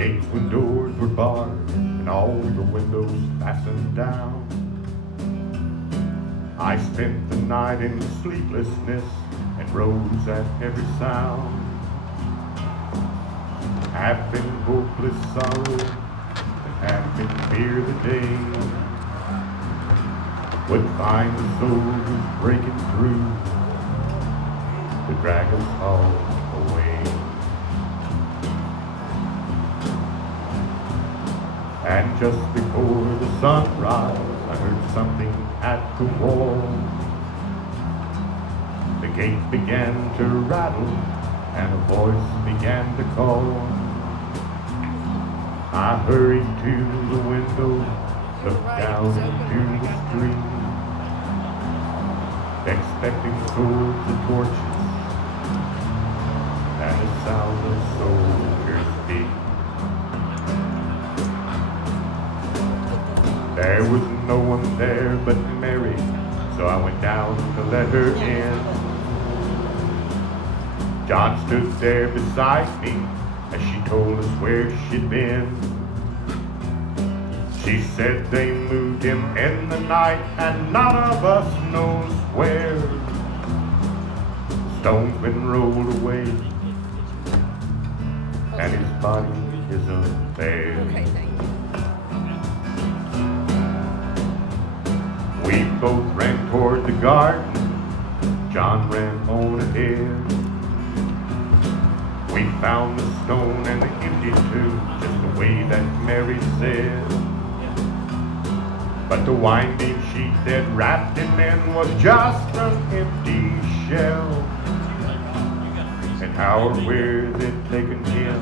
gates and doors were barred, and all the windows fastened down. I spent the night in sleeplessness and rose at every sound. Half in hopeless sorrow and half in fear the day would find the souls breaking through to drag us all away. And just before the sunrise, I heard something at the wall. The gate began to rattle and a voice began to call. I hurried to the window, looked down into the street, expecting swords and torches and the sound of soldiers' feet. There was no one there but Mary, so I went down to let her in. John stood there beside me as she told us where she'd been. She said they moved him in the night and none of us knows where. The stone's been rolled away and his body isn't there. Okay, thank you. We both ran toward the garden. John ran on ahead. We found the stone and the empty tomb, just the way that Mary said. But the winding sheet that wrapped him in was just an empty shell. And how or where they'd taken him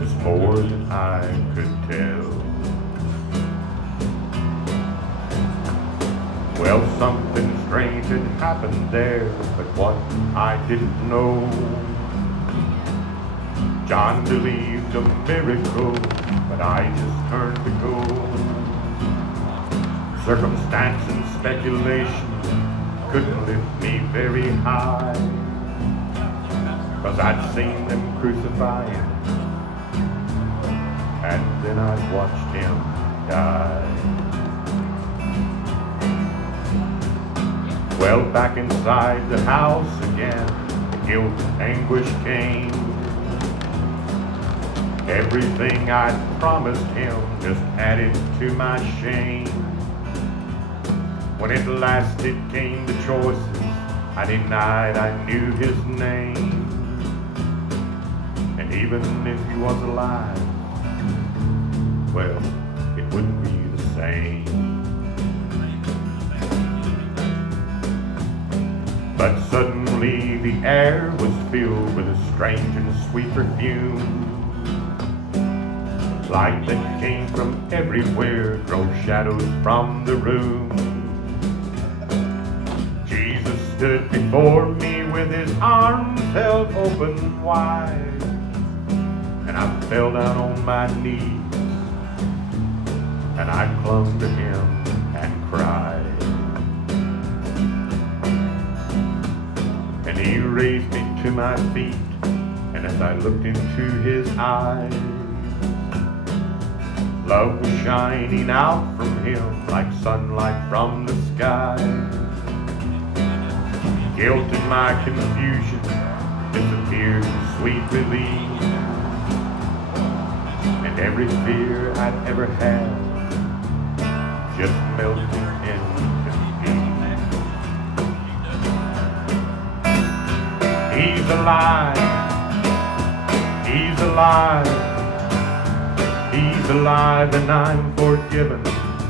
was more than I could tell. Well, something strange had happened there, but what I didn't know. John believed a miracle, but I just turned to gold. Circumstance and speculation couldn't lift me very high, 'cause I'd seen them crucify him, and then I'd watched him die. Well, back inside the house again, the guilt and anguish came. Everything I'd promised him just added to my shame. When at last it came to choices, I denied I knew his name. And even if he was alive, well, it wouldn't be the same. But suddenly the air was filled with a strange and sweet perfume. Light that came from everywhere drove shadows from the room. Jesus stood before me with his arms held open wide, and I fell down on my knees, and I clung to him and cried. And he raised me to my feet, and as I looked into his eyes, love was shining out from him like sunlight from the sky. Guilt and my confusion disappeared in sweet relief, and every fear I'd ever had just melted into peace. He's alive, he's alive, he's alive and I'm forgiven.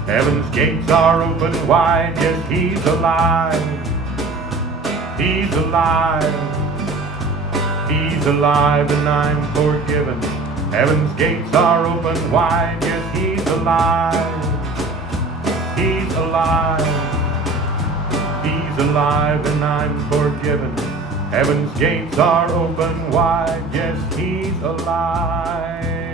Heaven's gates are open wide, yes, he's alive. He's alive, he's alive and I'm forgiven. Heaven's gates are open wide, yes, he's alive. He's alive, he's alive and I'm forgiven. Heaven's gates are open wide, yes, he's alive.